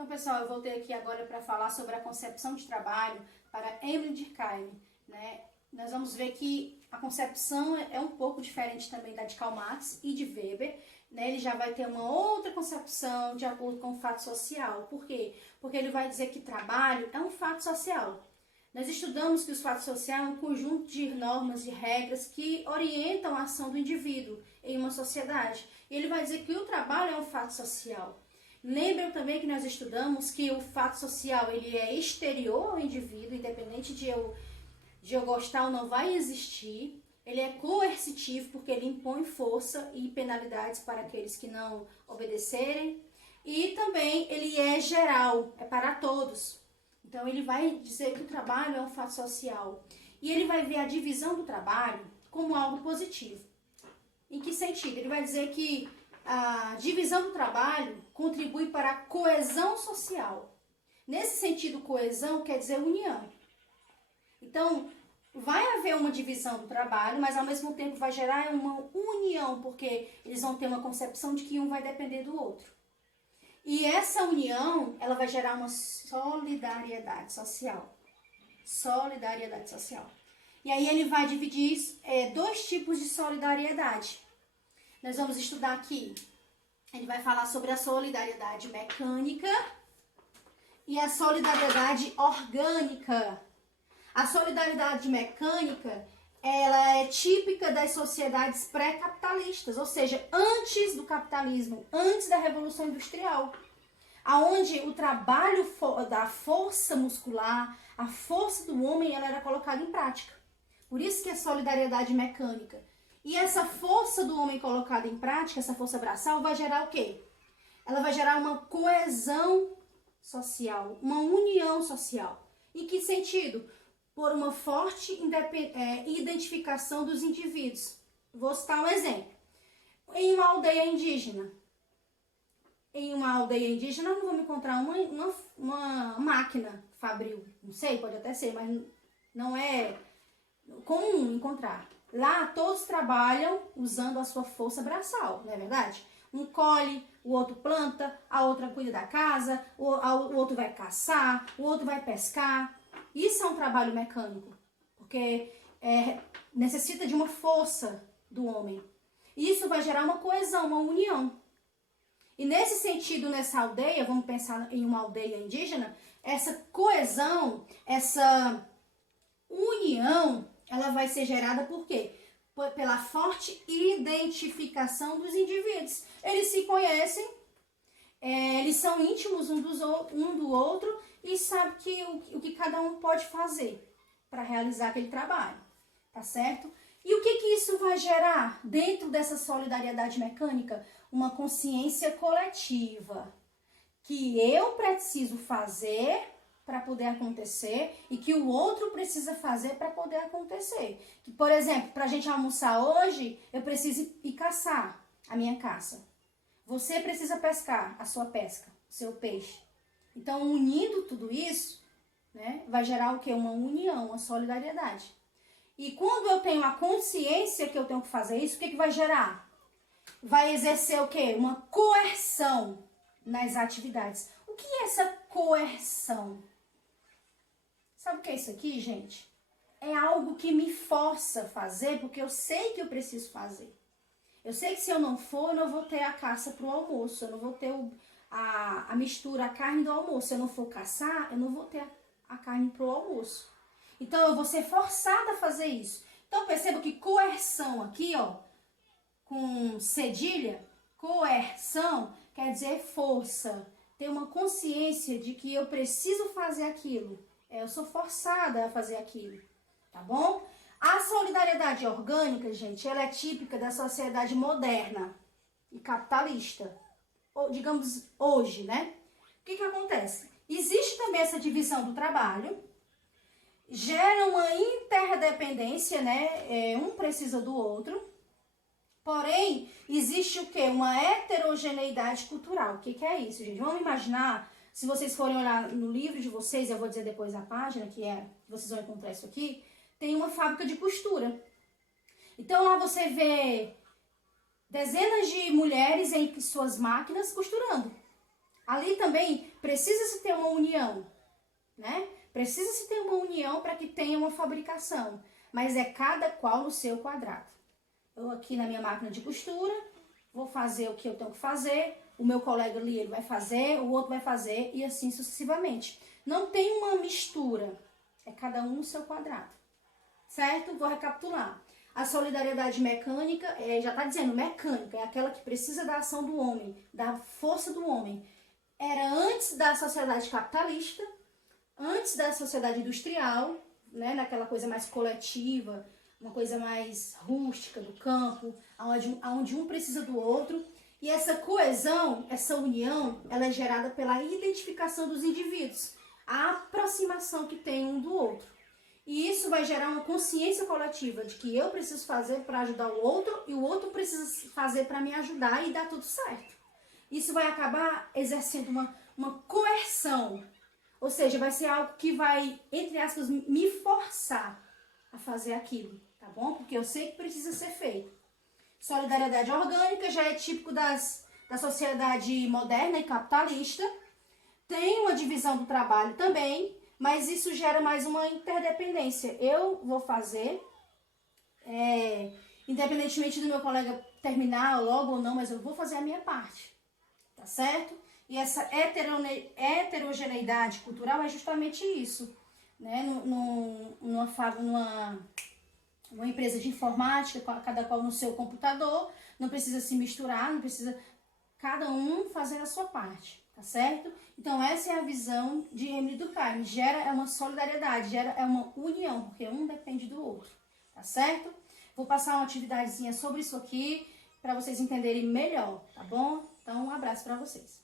Então, pessoal, eu voltei aqui agora para falar sobre a concepção de trabalho para Emile Durkheim, né? Nós vamos ver que a concepção é um pouco diferente também da de Karl Marx e de Weber, né? Ele já vai ter uma outra concepção de acordo com o fato social. Por quê? Porque ele vai dizer que trabalho é um fato social. Nós estudamos que os fatos sociais é um conjunto de normas e regras que orientam a ação do indivíduo em uma sociedade. E ele vai dizer que o trabalho é um fato social. Lembram também que nós estudamos que o fato social ele é exterior ao indivíduo, independente de eu gostar ou não, vai existir. Ele é coercitivo porque ele impõe força e penalidades para aqueles que não obedecerem. E também ele é geral, é para todos. Então ele vai dizer que o trabalho é um fato social. E ele vai ver a divisão do trabalho como algo positivo. Em que sentido? Ele vai dizer que a divisão do trabalho contribui para a coesão social. Nesse sentido, coesão quer dizer união. Então, vai haver uma divisão do trabalho, mas ao mesmo tempo vai gerar uma união, porque eles vão ter uma concepção de que um vai depender do outro. E essa união, ela vai gerar uma solidariedade social. Solidariedade social. E aí ele vai dividir dois tipos de solidariedade. Nós vamos estudar aqui. Ele vai falar sobre a solidariedade mecânica e a solidariedade orgânica. A solidariedade mecânica, ela é típica das sociedades pré-capitalistas, ou seja, antes do capitalismo, antes da Revolução Industrial, aonde o trabalho da força muscular, a força do homem, ela era colocada em prática. Por isso que é solidariedade mecânica. E essa força do homem colocada em prática, essa força braçal, vai gerar o quê? Ela vai gerar uma coesão social, uma união social. Em que sentido? Por uma forte identificação dos indivíduos. Vou citar um exemplo. Em uma aldeia indígena, não vamos encontrar uma máquina fabril. Não sei, pode até ser, mas não é comum encontrar. Lá todos trabalham usando a sua força braçal, não é verdade? Um colhe, o outro planta, a outra cuida da casa, o outro vai caçar, o outro vai pescar. Isso é um trabalho mecânico, porque necessita de uma força do homem. Isso vai gerar uma coesão, uma união. E nesse sentido, nessa aldeia, vamos pensar em uma aldeia indígena, essa coesão, essa união, ela vai ser gerada por quê? Pela forte identificação dos indivíduos. Eles se conhecem, eles são íntimos um do outro e sabem o que cada um pode fazer para realizar aquele trabalho, tá certo? E o que isso vai gerar dentro dessa solidariedade mecânica? Uma consciência coletiva, que eu preciso fazer para poder acontecer e que o outro precisa fazer para poder acontecer. Que, por exemplo, para a gente almoçar hoje, eu preciso ir caçar a minha caça. Você precisa pescar a sua pesca, o seu peixe. Então, unindo tudo isso, né, vai gerar o quê? Uma união, uma solidariedade. E quando eu tenho a consciência que eu tenho que fazer isso, o que vai gerar? Vai exercer o quê? Uma coerção nas atividades. O que é essa coerção? Sabe o que é isso aqui, gente? É algo que me força a fazer, porque eu sei que eu preciso fazer. Eu sei que se eu não for, eu não vou ter a caça para o almoço, eu não vou ter a mistura, a carne do almoço. Se eu não for caçar, eu não vou ter a carne para o almoço. Então, eu vou ser forçada a fazer isso. Então, perceba que coerção aqui, ó, com cedilha, coerção quer dizer força. Ter uma consciência de que eu preciso fazer aquilo. Eu sou forçada a fazer aquilo, tá bom? A solidariedade orgânica, gente, ela é típica da sociedade moderna e capitalista. Ou, digamos, hoje, né? O que acontece? Existe também essa divisão do trabalho, gera uma interdependência, né? Um precisa do outro. Porém, existe o quê? Uma heterogeneidade cultural. O que é isso, gente? Vamos imaginar, se vocês forem olhar no livro de vocês, eu vou dizer depois a página, que vocês vão encontrar isso aqui, tem uma fábrica de costura. Então, lá você vê dezenas de mulheres em suas máquinas costurando. Ali também precisa-se ter uma união, né? Precisa-se ter uma união para que tenha uma fabricação, mas é cada qual no seu quadrado. Eu aqui na minha máquina de costura, vou fazer o que eu tenho que fazer, o meu colega ali ele vai fazer, o outro vai fazer e assim sucessivamente. Não tem uma mistura, é cada um no seu quadrado, certo? Vou recapitular. A solidariedade mecânica, já está dizendo, mecânica, é aquela que precisa da ação do homem, da força do homem. Era antes da sociedade capitalista, antes da sociedade industrial, né, naquela coisa mais coletiva, uma coisa mais rústica do campo, onde um precisa do outro. E essa coesão, essa união, ela é gerada pela identificação dos indivíduos, a aproximação que tem um do outro. E isso vai gerar uma consciência coletiva de que eu preciso fazer para ajudar o outro e o outro precisa fazer para me ajudar e dar tudo certo. Isso vai acabar exercendo uma coerção, ou seja, vai ser algo que vai, entre aspas, me forçar a fazer aquilo, tá bom? Porque eu sei que precisa ser feito. Solidariedade orgânica já é típico da sociedade moderna e capitalista. Tem uma divisão do trabalho também, mas isso gera mais uma interdependência. Eu vou fazer, independentemente do meu colega terminar logo ou não, mas eu vou fazer a minha parte, tá certo? E essa heterogeneidade cultural é justamente isso, né? Numa empresa de informática, cada qual no seu computador, não precisa se misturar, não precisa cada um fazer a sua parte, tá certo? Então essa é a visão de Emily Durkheim, gera uma solidariedade, gera uma união, porque um depende do outro, tá certo? Vou passar uma atividadezinha sobre isso aqui, para vocês entenderem melhor, tá bom? Então um abraço para vocês.